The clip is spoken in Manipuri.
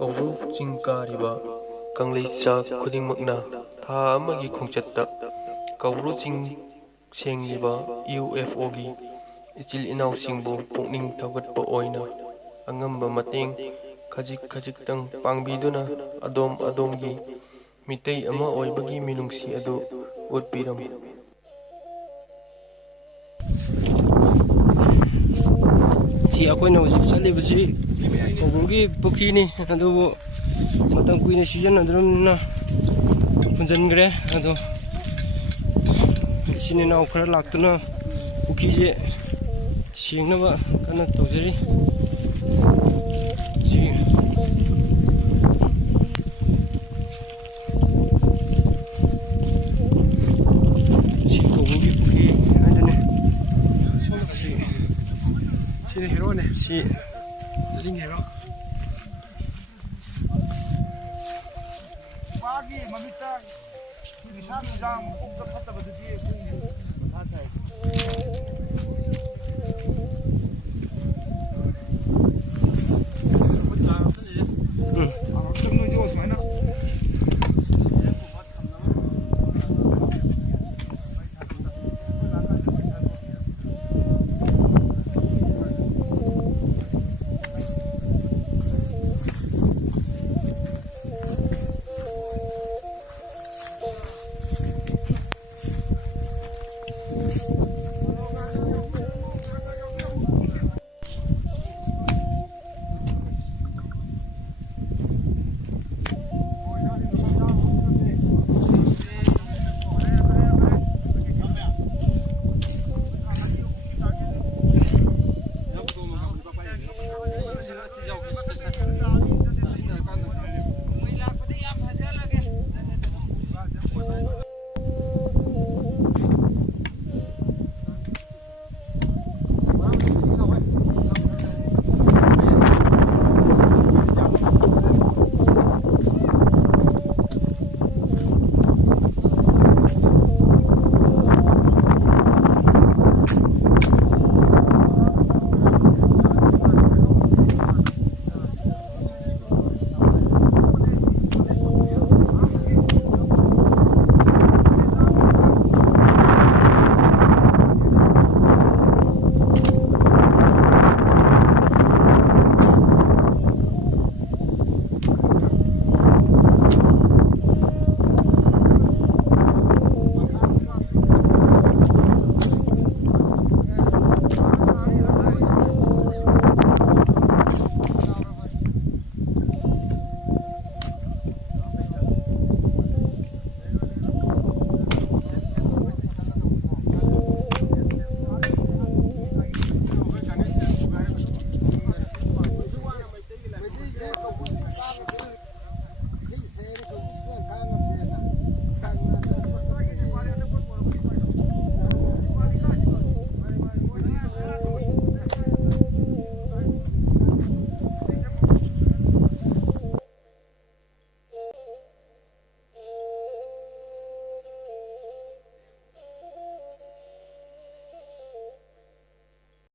ꯀꯧꯕ꯭ꯔꯨ ꯆꯤꯡ ꯀꯥꯔꯤꯕ ꯀꯪꯂꯩꯆꯥ ꯈꯨꯗꯤꯡꯃꯛꯅ ꯊꯥ ꯑꯃꯒꯤ ꯈꯣꯡꯆꯠꯇ ꯀꯧꯕ꯭ꯔꯨ ꯆꯤꯡ ꯁꯦꯡꯂꯤꯕ UFOꯒꯤ ꯏꯆꯤꯜ ꯏꯅꯥꯎꯁꯤꯡꯕꯨ ꯄꯨꯛꯅꯤꯡ ꯊꯧꯒꯠꯄ ꯑꯣꯏꯅ ꯑꯉꯝꯕ ꯃꯇꯦꯡ ꯈꯖꯤꯛꯇꯪ ꯄꯥꯡꯕꯤꯗꯨꯅ ꯑꯗꯣꯝꯒꯤ ꯃꯤꯇꯩ ꯑꯃ ꯑꯣꯏꯕꯒꯤ ꯃꯤꯅꯨꯡꯁꯤ ꯑꯗꯨ ꯎꯠꯄꯤꯔꯝꯃꯤ꯫ ꯁꯤ ꯑꯩꯈꯣꯏꯅ ꯍꯧꯖꯤꯛ ꯆꯠꯂꯤꯕꯁꯤ ꯀꯧꯕ꯭ꯔꯨꯒꯤ ꯄꯨꯈ꯭ꯔꯤꯅꯤ, ꯑꯗꯨꯕꯨ ꯃꯇꯝ ꯀꯨꯏꯅ ꯁꯤꯖꯤꯟꯅꯗ꯭ꯔꯕꯅꯤꯅ ꯐꯨꯟꯖꯤꯟꯈ꯭ꯔꯦ꯫ ꯑꯗꯣ ꯏꯆꯤꯟ ꯏꯅꯥꯎ ꯈꯔ ꯂꯥꯛꯇꯨꯅ ꯄꯨꯈ꯭ꯔꯤꯁꯦ ꯁꯦꯡꯅꯕ ꯀꯟꯅ ꯇꯧꯖꯔꯤ꯫ ꯁꯤ ꯀꯧꯕ꯭ꯔꯨꯒꯤ ꯄꯨꯈ꯭ꯔꯤ ꯍꯥꯏꯗꯨꯅꯤ꯫ ꯁꯤꯅ ꯍꯦꯔꯣꯅꯦ, ꯁꯤ ꯍꯦꯔꯣ ꯃꯥꯒꯤ ꯃꯃꯤꯠꯇ ꯅꯤꯁꯥ ꯅꯨꯡꯖꯥꯡ ꯃꯀꯣꯛꯇ ꯐꯠꯇꯕꯗꯨꯗꯤ ꯑꯩꯈꯣꯏ ꯃꯊꯥ ꯁꯥꯏ꯫ ꯅꯣꯏꯁꯨ ꯁꯨꯃꯥꯏꯅ